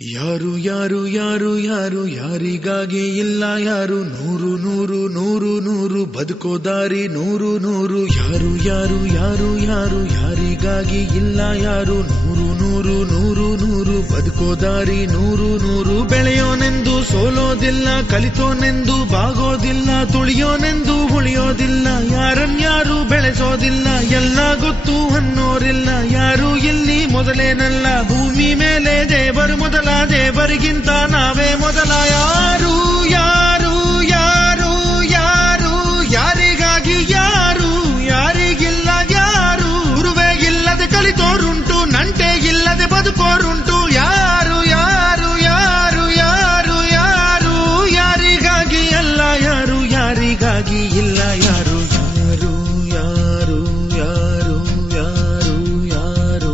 ಯಾರು ಯಾರು ಯಾರು ಯಾರು ಯಾರಿಗಾಗಿ ಇಲ್ಲ ಯಾರು ನೂರು ನೂರು ನೂರು ನೂರು ಬದುಕೋ ದಾರಿ ನೂರು ನೂರು ಯಾರು ಯಾರು ಯಾರು ಯಾರು ಯಾರಿಗಾಗಿ ಇಲ್ಲ ಯಾರು ನೂರು ನೂರು ನೂರು ನೂರು ಬದುಕೋ ದಾರಿ ನೂರು ನೂರು ಬೆಳೆಯೋನೆಂದು ಸೋಲೋದಿಲ್ಲ ಕಲಿತೋನೆಂದು ಬಾಗೋದಿಲ್ಲ ತುಳಿಯೋನೆಂದು ಉಳಿಯೋದಿಲ್ಲ ಯಾರನ್ಯಾರು ಬೆಳೆಸೋದಿಲ್ಲ ಎಲ್ಲ ಗೊತ್ತು ಅನ್ನೋರಿಲ್ಲ ಯಾರು ಇಲ್ಲಿ ಮೊದಲೇನಲ್ಲ ಭೂಮಿ ಮೇಲೆ ದೇವರು ಮೊದಲ ದೇವರಿಗಿಂತ ನಾವೇ ಮೊದಲ ಯಾರು ಯಾರು ಯಾರು ಯಾರು ಯಾರಿಗಾಗಿ ಯಾರು ಯಾರಿಗಿಲ್ಲ ಯಾರು ಗುರುವೇ ಇಲ್ಲದೆ ಕಲಿತೋರುಂಟು ನಂಟೆ ಇಲ್ಲದೆ ಬದುಕೋರುಂಟು ಯಾರು ಯಾರು ಯಾರು ಯಾರು ಯಾರು ಯಾರಿಗಾಗಿ ಅಲ್ಲ ಯಾರು ಯಾರಿಗಾಗಿ ಇಲ್ಲ ಯಾರು ಯಾರು ಯಾರು ಯಾರು ಯಾರು ಯಾರು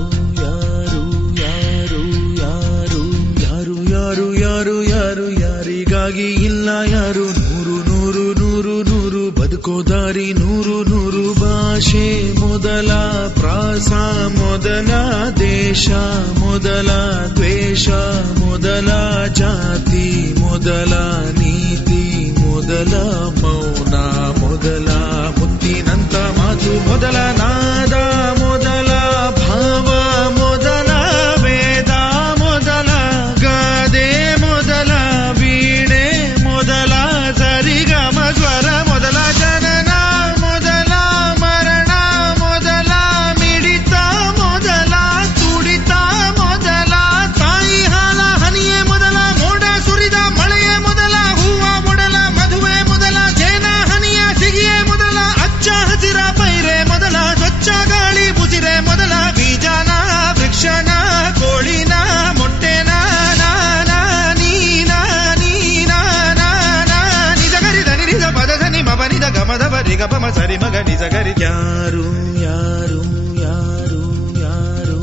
ಯಾರು ಯಾರು ಯಾರು ಯಾರು ಯಾರು ಯಾರು ಯಾರಿಗಾಗಿ ಇಲ್ಲ ಯಾರು ನೂರು ನೂರು ನೂರು ನೂರು ಬದುಕೋ ದಾರಿ ನೂರು ನೂರು ಭಾಷೆ ಮೊದಲ ಪ್ರಾಸ ಮೊದಲ ದೇಶ ಮೊದಲ ದ್ವೇಷ ಮೊದಲ ಜಾತಿ ಮೊದಲ ನೀತಿ ಮೊದಲ ಮೌನ ಮೊದಲ ಮುತ್ತಿನಂತ ಮಾತು ಮೊದಲ ನಾದ ಮೊದಲ ಭಾವ ಮೊದಲ ವೇದ ಮೊದಲ ಗಾದೆ ಮೊದಲ ವೀಣೆ ಮೊದಲ ಸರಿಗಮ ಸ್ವರ ಮೊದಲ ಜನನ ಮೊದಲ ಮರಣ ಮೊದಲ ಮಿಡಿತ ಮೊದಲ ತುಡಿತ ಮೊದಲ ತಾಯಿ ಹಾಲ ಹನಿಯೇ ಮೊದಲ ಮೋಡ ಸುರಿದ ಮಳೆಯೇ ಮೊದಲ ಹೂವ ಮೊದಲ ಮದುವೆ ಮೊದಲ ಜೇನ ಹನಿಯ ಸಿಗಿಯೇ ಮೊದಲ ಅಚ್ಚ ಹಸಿರ ಪೈರೆ ಮೊದಲ ಸ್ವಚ್ಛ ಗಾಳಿ ಬುಸಿರೆ ಮೊದಲ ಬೀಜನ ವೃಕ್ಷನ ಕೋಳಿನ ಮೊಟ್ಟೆನ ನಿಜ ಪದಧನಿ ಮಬನಿದ ಗಮದ ಬರಿಗ ಪಮ ಸರಿ ಮಗ ನಿಜ ಗರಿ ಯಾರು ಯಾರು ಯಾರು ಯಾರು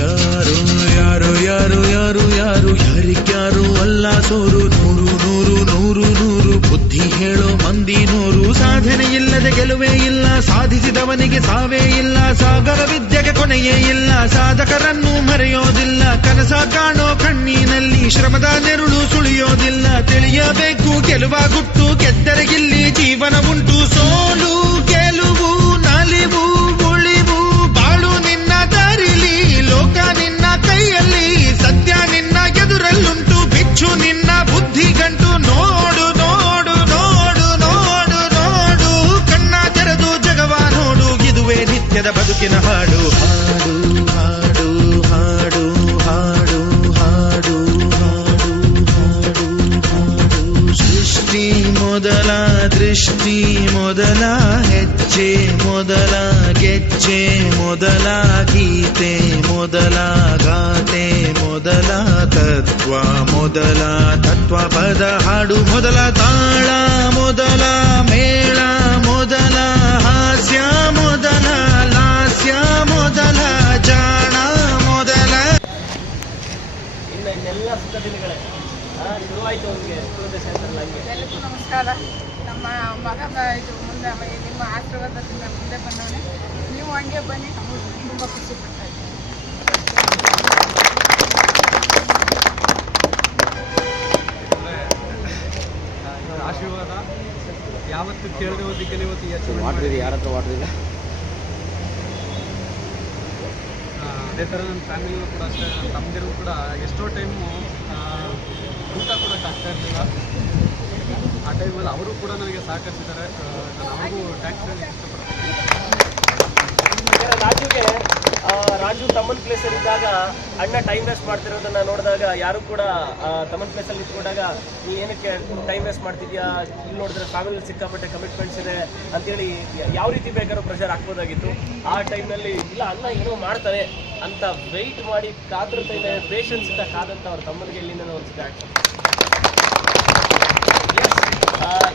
ಯಾರು ಯಾರು ಯಾರು ಯಾರು ಯಾರು ಯಾರಿಗ್ಯಾರು ಅಲ್ಲ ಸೋರು ನೂರು ನೂರು ನೂರು ನೂರು ಬುದ್ಧಿ ಹೇಳೋ ಮಂದಿ ನೂರು ಸಾಧನೆ ಇಲ್ಲದೆ ಗೆಲುವೇ ಇಲ್ಲ ಸಾಧಿಸಿದವನಿಗೆ ಸಾವೇ ಇಲ್ಲ ಸಾಗರ ವಿದ್ಯೆಗೆ ಕೊನೆಯೇ ಇಲ್ಲ ಸಾಧಕರನ್ನು ಮರೆಯೋದಿಲ್ಲ ಕನಸ ಕಾಣೋ ಕಣ್ಣಿನಲ್ಲಿ ಶ್ರಮದ ನೆರುಳು ಸುಳಿಯೋದಿಲ್ಲ ತಿಳಿಯಬೇಕು ಗೆಲುವ ಗುಟ್ಟು ಗೆದ್ದರೆಗಿಲ್ಲಿ ಜೀವನ ಉಂಟು ಸೋಲು ಗೆಲುವು ನಲಿವು ಉಳಿವು ಬಾಳು ನಿನ್ನ ದಾರಿಲಿ ಲೋಕ ನಿನ್ನ ಕೈಯಲ್ಲಿ ಸತ್ಯ ನಿನ್ನ ಎದುರಲ್ಲುಂಟು ಬಿಚ್ಚು ನಿನ್ನ ಬುದ್ಧಿ ಗಂಟು ನೋಡು ನೋಡು ನೋಡು ನೋಡು ನೋಡು ಕಣ್ಣ ತೆರೆದು ಜಗವ ನೋಡು ಇದುವೇ ನಿತ್ಯದ ಬದುಕಿನ ಹಾಡು ಹಾಡು ಹಾಡು ಹಾಡು ಹಾಡು ಹಾಡು ಹಾಡು ಹಾಡು ಹಾಡು ಸೃಷ್ಟಿ ಮೊದಲ ದೃಷ್ಟಿ ಮೊದಲ ಹೆಜ್ಜೆ ಮೊದಲ ಗೆಜ್ಜೆ ಮೊದಲ ಗೀತೆ ಮೊದಲ ಗಾತೆ ಮೊದಲ ತತ್ವ ಮೊದಲ ತತ್ವ ಪದ ಹಾಡು ಮೊದಲ ತಾಳ ಮೊದಲ ಮೇಳ ಮೊದಲ ಹಾಸ್ಯ ಮೊದಲ ಲಾಸ್ಯ ಮೊದಲ ಜಾಣ ಮೊದಲ ಇನ್ನೆಲ್ಲ ದಿನಗಳೇ ಶುರುವಾಯಿತು ಅವರಿಗೆ ಎಲ್ಲರಿಗೂ ನಮಸ್ಕಾರ. ನಮ್ಮ ಮಗ ಇದು ಮುಂದೆ ನಿಮ್ಮ ಆಶೀರ್ವಾದದಿಂದ ಮುಂದೆ ಬಂದವನೇ. ನೀವು ಹಂಗೆ ಬನ್ನಿ, ತುಂಬ ಖುಷಿ ಪಡ್ತಾ ಇದ್ದೀನಿ. ಆಶೀರ್ವಾದ ಯಾವತ್ತು ಕೇಳದೆ ಹೋದಕ್ಕೆ ಇವತ್ತು ಯಾರ ಹತ್ರ ವಾಟರ್ ಇಲ್ಲ. ಅದೇ ಥರ ನನ್ನ ಫ್ಯಾಮಿಲಿಗೂ ಕೂಡ ಅಷ್ಟೇ, ನನ್ನ ತಮ್ಮದಿರು ಕೂಡ ಎಷ್ಟೋ ಟೈಮು ಊಟ ಕೊಡೋಕ್ಕಾಗ್ತಾ ಇರಲಿಲ್ಲ. ಆ ಟೈಮಲ್ಲಿ ಅವರು ಕೂಡ ನನಗೆ ಸಹಕರಿಸಿದ್ದಾರೆ. ನಾನು ಅವ್ರಿಗೂ ಥ್ಯಾಂಕ್ಸ್ ಹೇಳಿ ಇಷ್ಟಪಡ್ತೀನಿ. ರಾಜು ತಮ್ಮನ ಪ್ಲೇಸಲ್ಲಿ ಇದ್ದಾಗ ಅಣ್ಣ ಟೈಮ್ ವೇಸ್ಟ್ ಮಾಡ್ತಿರೋದನ್ನ ನೋಡಿದಾಗ ಯಾರು ಕೂಡ ತಮ್ಮನ ಪ್ಲೇಸಲ್ಲಿ ನಿಂತ್ಕೊಂಡಾಗ ನೀ ಏನಕ್ಕೆ ಟೈಮ್ ವೇಸ್ಟ್ ಮಾಡ್ತಿದ್ಯಾ, ಇಲ್ಲಿ ನೋಡಿದ್ರೆ ಫ್ಯಾಮಿಲಿ ಸಿಕ್ಕಾಪಟ್ಟೆ ಕಮಿಟ್ಮೆಂಟ್ಸ್ ಇದೆ ಅಂತೇಳಿ ಯಾವ ರೀತಿ ಬೇಕಾದ್ರೂ ಪ್ರೆಷರ್ ಹಾಕ್ಬೋದಾಗಿತ್ತು. ಆ ಟೈಮ್ನಲ್ಲಿ ಇಲ್ಲ ಅಣ್ಣ ಏನೋ ಮಾಡ್ತಾರೆ ಅಂತ ವೆಯ್ಟ್ ಮಾಡಿ ಕಾತುರತೆ ಇದೆ, ಪೇಷನ್ಸ್ ಇಂದ ಕಾದಂತ ಅವ್ರ ತಮ್ಮನಿಗೆ ಇಲ್ಲಿಂದ ಒಂದು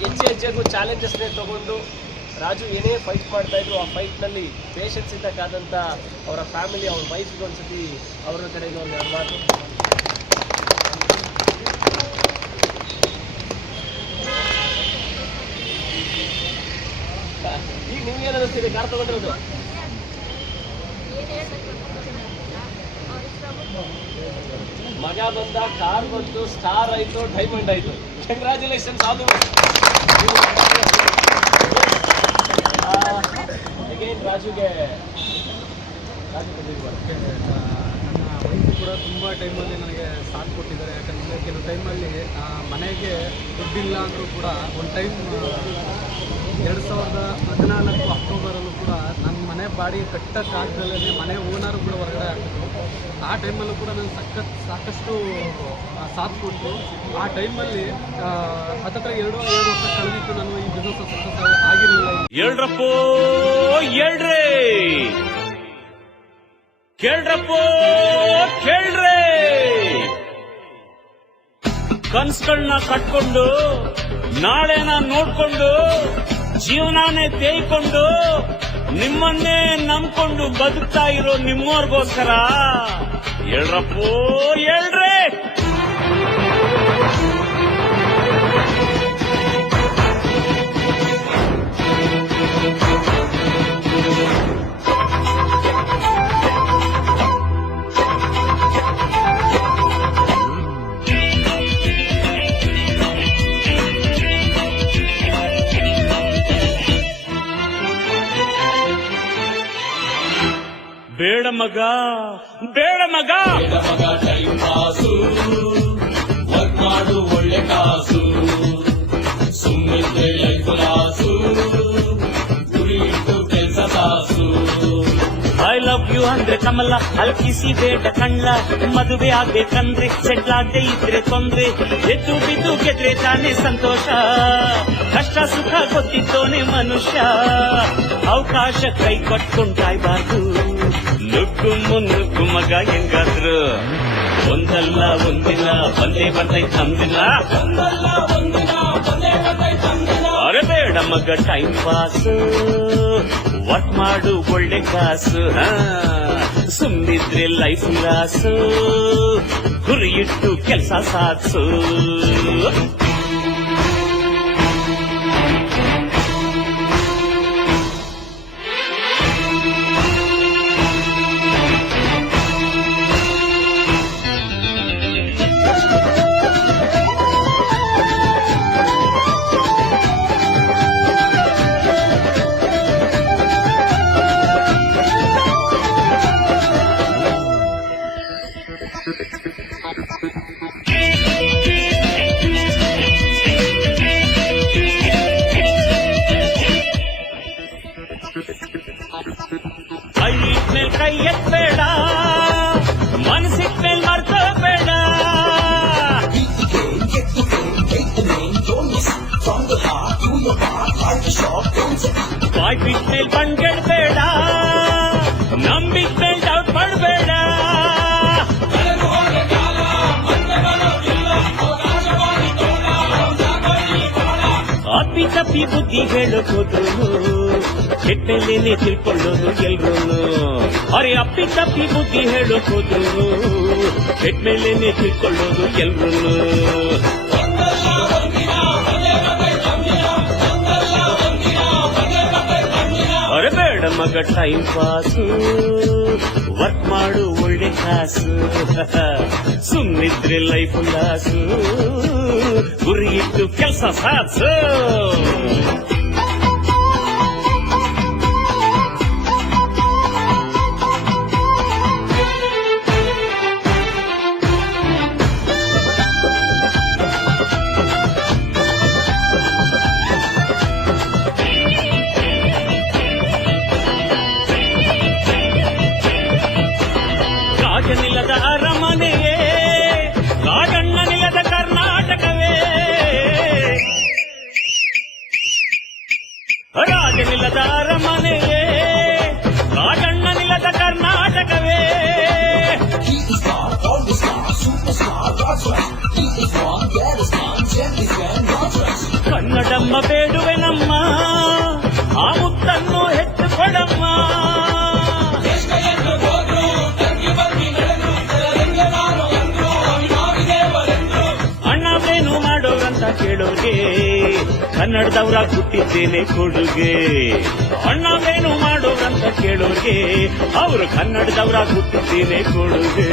ಹೆಚ್ಚು ಚಾಲೆಂಜಸ್ನೇ ತಗೊಂಡು ರಾಜು ಏನೇ ಫೈಟ್ ಮಾಡ್ತಾ ಇದ್ರು ಆ ಫೈಟ್ನಲ್ಲಿ ಪೇಷನ್ಸ್ ಇಂದ ಕಾದಂಥ ಅವರ ಫ್ಯಾಮಿಲಿ, ಅವ್ರ ವೈಫ್ಗೆ ಒಂದ್ಸತಿ ಅವರ ಕಡೆಯಿಂದ ಒಂದು ಎರಡು ಮಾತು. ಈಗ ನಿಮ್ಗೇನು ಅನ್ನಿಸ್ತಿದೆ ಕಾರ್ ತಗೊಂಡಿರೋದು? ಮಗ ಬಂದ, ಕಾರ್ ಬಂತು, ಸ್ಟಾರ್ ಆಯ್ತು, ಡೈಮಂಡ್ ಆಯ್ತು. Congratulations all the best. Again ರಾಜುಗೆ ನನ್ನ ವೈಫು ಕೂಡ ತುಂಬ ಟೈಮಲ್ಲಿ ನನಗೆ ಸಾಥ್ ಕೊಟ್ಟಿದ್ದಾರೆ. ಯಾಕಂದರೆ ಕೆಲವು ಟೈಮಲ್ಲಿ ಮನೆಗೆ ದುಡ್ಡಿಲ್ಲ ಅಂದರೂ ಕೂಡ ಒಂದು ಟೈಮ್ 2014 ಅಕ್ಟೋಬರಲ್ಲೂ ಕೂಡ ನನ್ನ ಮನೆ ಬಾಡಿಗೆ ಕಟ್ಟಕ್ಕಾಗ್ದಲೇ ಮನೆ ಓನರು ಕೂಡ ಹೊರಗಡೆ ಆಗ್ತಿತ್ತು. ಆ ಟೈಮಲ್ಲೂ ಕೂಡ ನಾನು ಸಾಕಷ್ಟು ಸಾಥ್ ಕೊಟ್ಟು ಆ ಟೈಮಲ್ಲಿ ಹತ್ತತ್ರ 2 ವರ್ಷ ಕಳೆದಿತ್ತು ನಾನು ಈ ಬಿಸ್ನೆಸ್ ಸಕ್ಸಸ್ ಆಗಿರಲಿಲ್ಲ. ಹೇಳ್ರಪ್ಪೋ ಹೇಳ್ರಿ, ಕೇಳ್ರಪ್ಪೋ ಕೇಳ್ರಿ. ಕನ್ಸ್ಗಳನ್ನ ಕಟ್ಕೊಂಡು ನಾಳೆನ ನೋಡ್ಕೊಂಡು ಜೀವನಾನೇ ತೇಯ್ಕೊಂಡು ನಿಮ್ಮನ್ನೇ ನಂಬ್ಕೊಂಡು ಬದುಕ್ತಾ ಇರೋ ನಿಮ್ಮೋರ್ಗೋಸ್ಕರ ಹೇಳ್ರಪ್ಪೋ ಹೇಳ್ರಿ. ಬೇಡ ಮಗ ಬೇಡ ಮಗ ಟೈಮ್ ಪಾಸು, ವರ್ಕ್ ಮಾಡು ಒಳ್ಳೆ ಕಾಸು, ಸುಮ್ಮನೆ ಲೈಫ್ ಲಾಸು, ಗುರಿ ಇಟ್ಟು ಕೆಲಸ ಸಾಸು. ಐ ಲವ್ ಯು ಅಂದ್ರೆ ಕಮಲ, ಅಲ್ಕಿಸಿ ಬೇಡ ಕಣ್ಣ, ಮದುವೆ ಆಗ್ಬೇಕಂದ್ರೆ ಸೆಟ್ಲ್ ಆಗದೆ ಇದ್ರೆ ತೊಂದ್ರೆ, ಎದ್ದು ಬಿದ್ದು ಗೆದ್ರೆ ತಾನೇ ಸಂತೋಷ, ಕಷ್ಟ ಸುಖ ಗೊತ್ತಿದ್ದೋನೆ ಮನುಷ್ಯ, ಅವಕಾಶ ಕೈ ಕೊಟ್ಕೊಂಡು ಕಾಯ್ಬಾರ್ದು, ನುಗ್ಗು ಮುನ್ನುಗ್ಗು ಮಗ ಹೆಂಗಾದ್ರು, ಒಂದಲ್ಲ ಒಂದಿನ ಬಂದೇ ಬರ್ತೈತ್ ನಮ್ದಿನ, ಅರೆ ಬೇಡ ಮಗ ಟೈಮ್ ಪಾಸ್, ವರ್ಕ್ ಮಾಡು ಒಳ್ಳೆ ಕಾಸು, ಸುಮ್ನಿದ್ರೆ ಲೈಫ್ ಲಾಸು, ಗುರಿ ಇಟ್ಟು ಕೆಲಸ ಸಾಧಿಸು. ಕೈ ಇಟ್ಮೇಲ್ ಕೈ ಎತ್ಬೇಡ, ಮನಸ್ಸಿಟ್ಮೇಲ್ ಮರ್ತೋಬೇಡ, ಬಾಯ್ ಬಿಟ್ಮೇಲ್ ಬಂಡ್ಗೆಡ್ಬೇಡ, ನಂಬಿಟ್ಮೇಲ್ ಡೌಟ್ ಪಡ್ಬೇಡ, ಅಪ್ಪಿ ತಪ್ಪಿ ಬುದ್ಧಿ ಹೇಳೋದು ಕೆಟ್ಟಲ್ಲೇನೆ ತಿಳ್ಕೊಳ್ಳೋದು ಎಲ್ರೂ, ಅರೆ ಅಪ್ಪಿ ತಪ್ಪಿ ಬುದ್ಧಿ ಹೇಳೋದು ಕೆಟ್ಟಮೇಲೇನೆ ತಿಳ್ಕೊಳ್ಳೋದು ಎಲ್ರೂ. ಅರೆ ಬೇಡ ಮಗ ಟೈಮ್ ಪಾಸು, ವರ್ಕ್ ಮಾಡು ಒಳ್ಳೆ ಕಾಸು, ಸುಮ್ನಿದ್ರೆ ಲೈಫ್ ಲಾಸು, ಗುರಿ ಇಟ್ಟು ಕೆಲಸ ಸಾಧಿಸು. ರಾಜನಿಲ್ಲದ ಅರಮನೆಯೇ, ರಾಜಣ್ಣನಿಲ್ಲದ ಕರ್ನಾಟಕವೇ, ರಾಜನಿಲ್ಲದ ಅರಮನೆಯೇ, ರಾಜಣ್ಣನಿಲ್ಲದ ಕರ್ನಾಟಕವೇ, ಕನ್ನಡಮ್ಮ ಬೇಡುವೆ ನಮ್ಮ, ಆ ಮುತ್ತನ್ನು ಹೆಚ್ಚು ಕೊಡಮ್ಮ, ಅಣ್ಣವೇನು ಮಾಡೋರಂತ ಕೇಳೋರ್ಗೆ ಕನ್ನಡದವ್ರ ಹುಟ್ಟಿದ್ದೇನೆ ಕೊಡುಗೆ, ಅಣ್ಣವೇನು ಮಾಡೋರಂತ ಕೇಳೋರ್ಗೆ ಅವರು ಕನ್ನಡದವ್ರ ಹುಟ್ಟಿದ್ದೇನೆ ಕೊಡುಗೆ.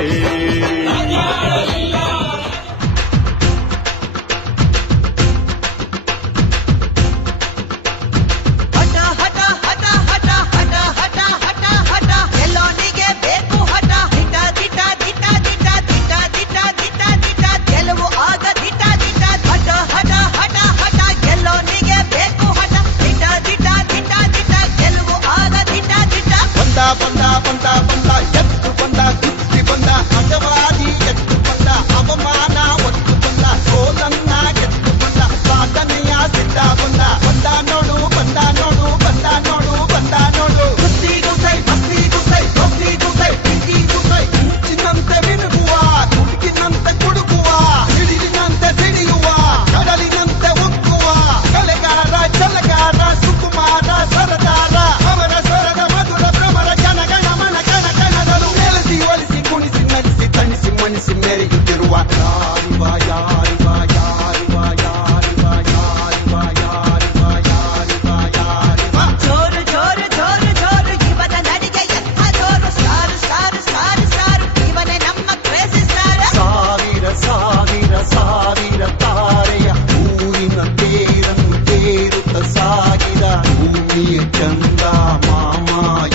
ನೀ ಚಂದ ಮಾಮ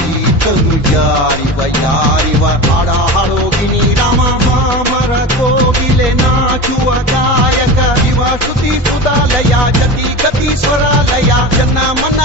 ಈತನು ಯಾರಿವ ಯಾರಿವ ಹಾಡ ಹಾಡೋಗಿನಿ ರಾಮ ಮಾಮರ ಕೋಗಿಲೆ ನಾಚುವ ಗಾಯಕ ಇವ ಸ್ತುತಿ ಸುಧಾಲಯ ಜತಿ ಗತಿ ಸ್ವರಾಲಯ ಜನ ಮನ